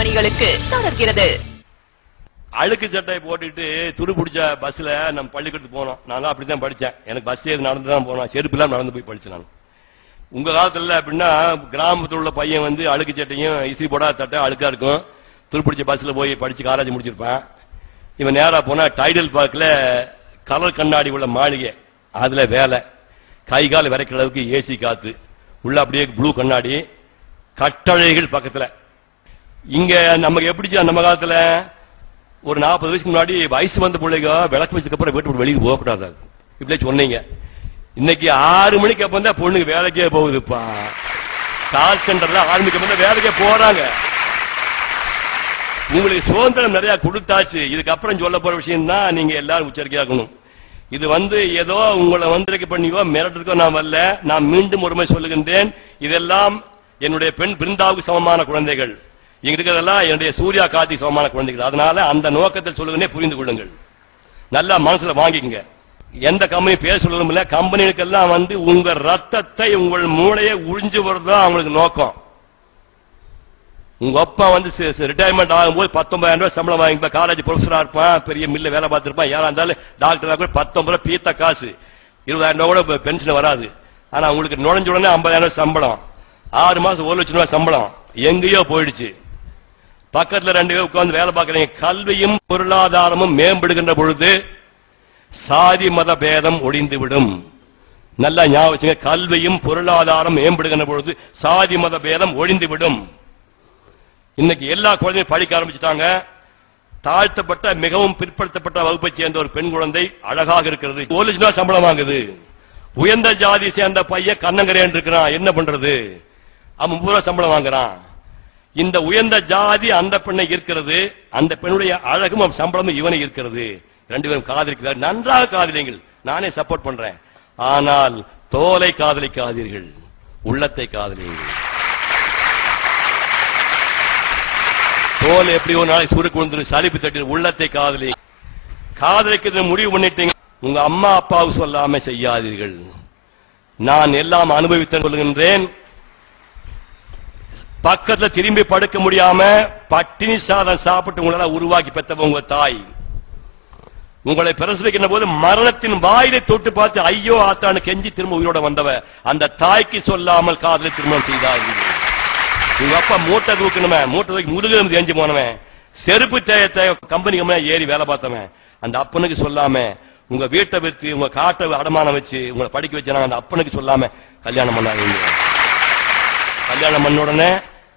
மணிகளுக்கு தொடர்கிறது. அழுக்கு சட்டை போட்டுட்டு துரு பிடிச்ச பஸ்ல நம்ம பள்ளிக்கூடத்துக்கு போனோம். நான் தான் அப்படித்தான் படித்தேன். எனக்கு பஸ் ஏது நடந்து தான் போனோம். செருப்பு இல்லாம நடந்து போய் படிச்சேன். நான் உங்க காலத்துல அப்படின்னா கிராமத்தில் உள்ள பையன் வந்து அழுக்கு சட்டையும் இஸ்திரி போடாத சட்டை அழுக்கா இருக்கும். துரு பிடிச்ச பஸ்ல போய் படிச்சு காலேஜ் முடிச்சிருப்பான். இவன் நேரா போனா டைடல் பார்க்ல கலர் கண்ணாடி உள்ள மாளிகை, அதுல வேலை, கை கால் விரைக்கிற அளவுக்கு ஏசி காத்து உள்ள, அப்படியே ப்ளூ கண்ணாடி, கட்டளைகள் பக்கத்துல. இங்க நமக்கு எப்படி நம்ம காலத்துல ஒரு 40 வயசுக்கு முன்னாடி வயசு வந்த பிள்ளைங்க விளக்கு வச்சதுக்கு அப்புறம் வீட்டு வெளியே போகக்கூடாது இப்படியே சொன்னீங்க. இன்னைக்கு 6 மணிக்கு அப்ப தான் பொண்ணுக்கு வேலைக்கே போகுதுப்பா. கால் சென்டர்ல ஆரம்பிக்க வந்து வேலைக்கே போறாங்க. உங்களுக்கு சுதந்திரம் நிறைய கொடுத்தாச்சு. இதுக்கப்புறம் சொல்ல போற விஷயம் தான் நீங்க எல்லாரும் உச்சரிக்கையாக்கணும். இது ஏதோ உங்களை வந்திருக்க பண்ணியோ மிரட்டுறதுக்கோ நான் வரல. நான் மீண்டும் ஒருமை சொல்லுகின்றேன், இதெல்லாம் என்னுடைய பெண் பிருந்தாவுக்கு சமமான குழந்தைகள். இங்க இருக்கிறதெல்லாம் என்னுடைய சூர்யா கார்த்தி சமமான குழந்தைகள். அதனால அந்த நோக்கத்தில் சொல்லுங்கன்னே புரிந்து கொள்ளுங்கள். நல்லா மனசுல வாங்கிக்கங்க. எந்த கம்பெனி பேர் சொல்லுவோம் இல்ல, கம்பெனிகளுக்கெல்லாம் உங்க ரத்தத்தை உங்கள் மூளையை உறிஞ்சு வருதான் அவங்களுக்கு நோக்கம். உங்க அப்பா ரிட்டையர்மெண்ட் ஆகும்போது 19,000 ரூபாய் சம்பளம் வாங்கி காலேஜ் ப்ரொஃபஸரா இருப்பான், பெரிய மில்ல வேலை பார்த்திருப்பான். யாரா இருந்தாலும் டாக்டரா கூட 19 ரூபாய் பீத்த காசு, 20,000 ரூபாய் கூட பென்ஷன் வராது. ஆனா உங்களுக்கு நுழைஞ்ச உடனே 50,000 ரூபாய் சம்பளம், 6 மாசம் 1 லட்சம் ரூபாய் சம்பளம், எங்கேயோ போயிடுச்சு. பக்கத்துல 2 பேர் உட்கார்ந்து வேலை பார்க்கறீங்க. கல்வியும் பொருளாதாரமும் மேம்படுகின்ற பொழுது சாதி மத பேதம் ஒழிந்துவிடும். நல்லா ஞாபகம், கல்வியும் பொருளாதாரம் மேம்படுகின்ற பொழுது சாதி மத பேதம் ஒழிந்துவிடும். இன்னைக்கு எல்லா குழந்தையும் படிக்க ஆரம்பிச்சுட்டாங்க. தாழ்த்தப்பட்ட மிகவும் பிற்படுத்தப்பட்ட வகுப்பை சேர்ந்த ஒரு பெண் குழந்தை அழகாக இருக்கிறது, 1 லட்சம் ரூபாய் சம்பளம் வாங்குது. உயர்ந்த ஜாதி சேர்ந்த பையன் கண்ணங்கரையன் இருக்கிறான், என்ன பண்றது? அவன் 30 ரூபாய் சம்பளம் வாங்குறான். இந்த உயர்ந்த ஜாதி அந்த பெண்ணை இருக்கிறது, அந்த பெண்ணுடைய அழகும் சம்பளமும் இவனை இருக்கிறது. 2 பேரும் காதலிக்கிறார். நன்றாக காதலிங்கள், நானே சப்போர்ட் பண்றேன். ஆனால் தோலை காதலிக்காதீர்கள், உள்ளத்தை காதலிங்கள். தோல் எப்படி ஒரு நாளைக்கு சுருக்கு விழுந்து சலிப்பு தட்டி, உள்ளத்தை காதலி. காதலிக்கிறது முடிவு பண்ணிட்டீங்க, உங்க அம்மா அப்பாவுக்கு சொல்லாம செய்யாதீர்கள். நான் எல்லாம் அனுபவித்து சொல்லுகின்றேன். பக்கத்துல திரும்பி படுக்க முடியாம பட்டினி சாதம் சாப்பிட்டு உங்களால உருவாக்கி பெற்றவங்க உங்க தாய். உங்களை பிரசவிக்கின்ற போது மரணத்தின் வாயிலை தொட்டு பார்த்து ஐயோ ஆத்தான்னு கெஞ்சி திரும்ப உயிரோட வந்தவ அந்த தாய்க்கு சொல்லாமல் காதலை திருமணம் செய்தார்கள். உங்க அப்பா மூட்டை தூக்கணுமே, மூட்டை தூக்கி முதுகு தேஞ்சு போனவன், செருப்பு கம்பெனி ஏறி வேலை பார்த்தவன், அந்த அப்பனுக்கு சொல்லாம உங்க வீட்டை விற்று உங்க காட்டை அடமானம் வச்சு உங்களை படிக்க வச்சாங்க. அந்த அப்பனுக்கு சொல்லாம கல்யாணம் பண்ணாங்க. கல்யாணம் பண்ண உடனே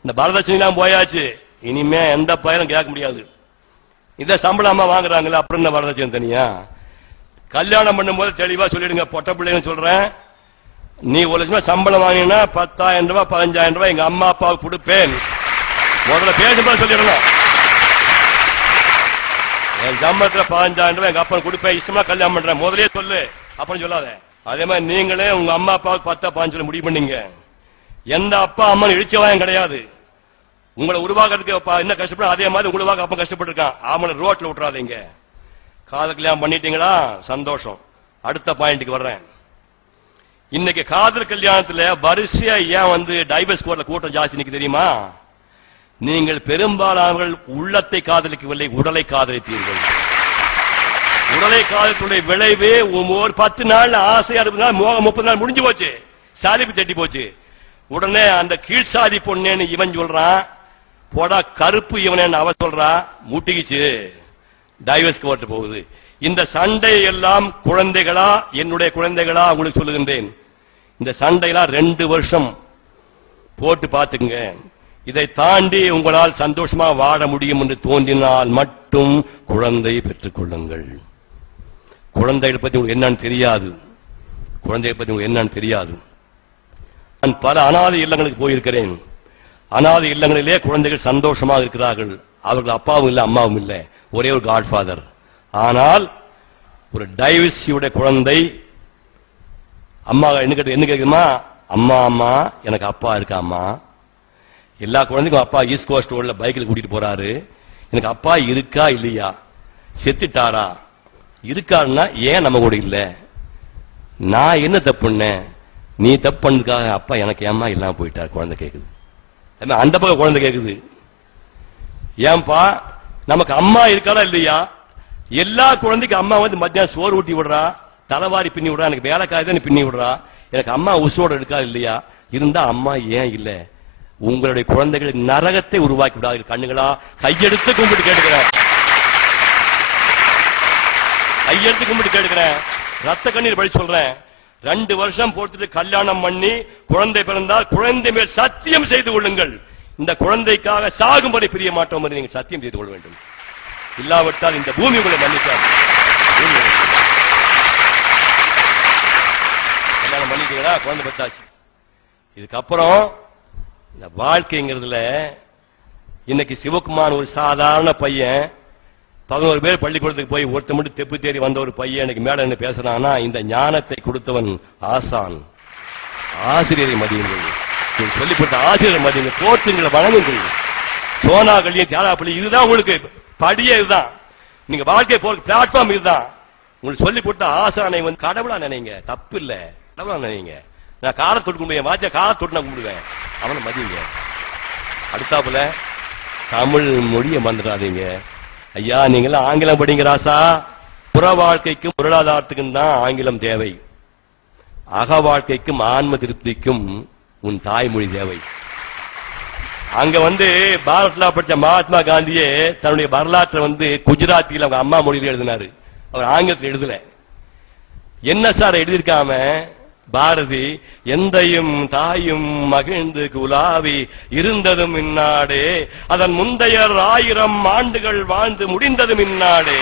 இந்த வரதட்சணை எல்லாம் போயாச்சு. இனிமே எந்த பயிரும் கேட்க முடியாது. இத சம்பளமா வாங்குறாங்களா, அப்புறம் இந்த வரதட்சணை தனியா. கல்யாணம் பண்ணும் போது தெளிவா சொல்லிடுங்க. பொட்ட பிள்ளைங்க சொல்றேன், நீ 1 லட்சம் ரூபாய் சம்பளம் வாங்கினா 10,000 ரூபாய் 15,000 ரூபாய் எங்க அம்மா அப்பாவுக்கு கொடுப்பேன். முதல்ல பேசும்போது சொல்லிடணும், என் சம்பளத்துல 15,000 ரூபாய் எங்க அப்பா கொடுப்பேன், இஷ்டமா கல்யாணம் பண்றேன் முதலே சொல்லு, அப்புறம் சொல்லாத. அதே மாதிரி நீங்களே உங்க அம்மா அப்பாவுக்கு 10-15 சொல்லி முடிவு பண்ணீங்க. எந்த அப்பா அம்மா இழிச்சவாயம் கிடையாது. உங்களை உருவாக்குறதுக்கு என்ன கஷ்டப்பட அதே மாதிரி உங்களுவாக அப்பா கஷ்டப்பட்டு இருக்கான். அவனை ரோட்ல விட்டுறாதீங்க. காதல் கல்யாணம் பண்ணிட்டீங்களா, சந்தோஷம். அடுத்த பாயிண்ட்டுக்கு வர்றேன். இன்னைக்கு காதல் கல்யாணத்துல வரிசையா ஏன் டைவர்ஸ் கோர்ட்ல கூட்டம் ஜாஸ்தி நிக்கு தெரியுமா? நீங்கள் பெரும்பாலானவர்கள் உள்ளத்தை காதலிக்கவில்லை, உடலை காதலித்தீர்கள். உடலை காதலித்துடைய விளைவே ஒரு 10 நாள் ஆசை 60 நாள் மோகம் 30 நாள் முடிஞ்சு போச்சு, சாலிப்பு தட்டி போச்சு. உடனே அந்த கீழ்சாதி பொண்ணேன்னு இவன் சொல்றான், போடா கருப்பு இவனேன்னு அவ சொல்றா, முட்டிக்கிச்சு, டைவர்ஸ் கோர்ட் போகுது. இந்த சண்டை எல்லாம் குழந்தைகளா என்னுடைய குழந்தைகளா உங்களுக்கு சொல்லுகின்றேன். இந்த சண்டையெல்லாம் 2 வருஷம் போட்டு பார்த்துங்க. இதை தாண்டி உங்களால் சந்தோஷமா வாழ முடியும் என்று தோன்றினால் மட்டும் குழந்தை பெற்றுக் கொள்ளுங்கள். குழந்தைகளை பத்தி உங்களுக்கு என்னன்னு தெரியாது, குழந்தைகளை பத்தி உங்களுக்கு என்னன்னு தெரியாது. நான் பல அனாதை இல்லங்களுக்கு போயிருக்கிறேன். அனாதை இல்லங்களிலே குழந்தைகள் சந்தோஷமாக இருக்கிறார்கள். அவர்கள் அப்பாவும் இல்லை அம்மாவும் இல்லை, ஒரே ஒரு காட்ஃபாதர். ஆனால் ஒரு டைவர்ஸியுடைய குழந்தை அம்மா என்ன கேட்குமா, அம்மா அம்மா எனக்கு அப்பா இருக்கா அம்மா. எல்லா குழந்தைக்கும் அப்பா ஈஸ்ட் கோஸ்ட் ரோட்ல பைக்கில் கூட்டிட்டு போறாரு. எனக்கு அப்பா இருக்கா இல்லையா, செத்துட்டாரா, இருக்காருன்னா ஏன் நம்ம கூட இல்ல, நான் என்ன தப்புன்னேன், நீ தப்பு பண்ணதுக்காக அப்பா எனக்கு ஏமா இல்லாம போயிட்டார். குழந்தை கேக்குது, அந்த பக்கம் குழந்தை கேக்குது. ஏன்பா நமக்கு அம்மா இருக்காளா இல்லையா? எல்லா குழந்தைக்கு அம்மா வந்து மத்தியானம் சோறு ஊட்டி விடுறா, தலைவாரி பின்னி விடுறா, எனக்கு வேலைக்காக தான் பின்னி விடுறா. எனக்கு அம்மா உசோட இருக்கா இல்லையா? இருந்தா அம்மா ஏன் இல்ல? உங்களுடைய குழந்தைகள் நரகத்தை உருவாக்கி விடாது. கண்ணுகளா கையெடுத்து கும்பிட்டு கேட்டுக்கிறேன், கையெடுத்து கும்பிட்டு கேட்டுக்கிறேன். ரத்த கண்ணீர் படி சொல்றேன். 2 வருஷம் போட்டுட்டு கல்யாணம் பண்ணி குழந்தை பிறந்தால் குழந்தை மேல் சத்தியம் செய்து கொள்ளுங்கள். இந்த குழந்தைக்காக சாகும் வரை பிரிய மாட்டோம் என்று நீங்கள் சத்தியம் செய்து கொள்ள வேண்டும். இல்லாவிட்டால் இந்த பூமி உங்களை மன்னிக்காது. கல்யாணம் பண்ணிட்டீங்களா, குழந்தை பெற்றாச்சு. இதுக்கப்புறம் இந்த வாழ்க்கைங்கிறதுல இன்னைக்கு சிவகுமார் ஒரு சாதாரண பையன், 11 பேர் பள்ளிக்கூடத்துக்கு போய் ஒருத்த மட்டும் தெப்பு தேறி வந்த ஒரு பையன் எனக்கு மேல என்ன பேசுறான்னா, இந்த ஞானத்தை கொடுத்தவன் ஆசான். ஆசிரியரை மதியுங்கள், சொல்லிக் கொடுத்த ஆசிரியர் மதியுங்கள், போற்றுங்களை வணங்குங்கள். சோனா கல்யாணம், தியாகப்பள்ளி, இதுதான் உங்களுக்கு படியே. இதுதான் நீங்க வாழ்க்கை போற பிளாட்ஃபார்ம். இதுதான் உங்களுக்கு சொல்லிக் கொடுத்த ஆசானை வந்து கடவுளா நினைங்க, தப்பு இல்ல, கடவுளா நினைங்க. நான் காலை தொட்டு கும்பிடுவேன், வாத்தியா காலை தொட்டு நான் கும்பிடுவேன், அவனை மதியுங்க. அடுத்தாப்புல தமிழ் மொழியை மறந்துடாதீங்க. ஐயா நீங்களாம் ஆங்கிலம் படிங்க ராசா. புற வாழ்க்கைக்கும் பொருளாதாரத்துக்கும் தான் ஆங்கிலம் தேவை. அக வாழ்க்கைக்கும் ஆன்ம திருப்திக்கும் உன் தாய்மொழி தேவை. அங்க வந்து பாரத்லா படிச்ச மகாத்மா காந்தியே தன்னுடைய வரலாற்றை வந்து குஜராத்தியில் அவங்க அம்மா மொழியில் எழுதினாரு, அவர் ஆங்கிலத்தில் எழுதல. என்ன சார் எழுதியிருக்காம பாரதி, எந்தையும் தாயும் மகிழ்ந்து குலாவி இருந்ததும் இந்நாடே, அதன் முந்தையர் 1000 ஆண்டுகள் வாழ்ந்து முடிந்ததும் இந்நாடே.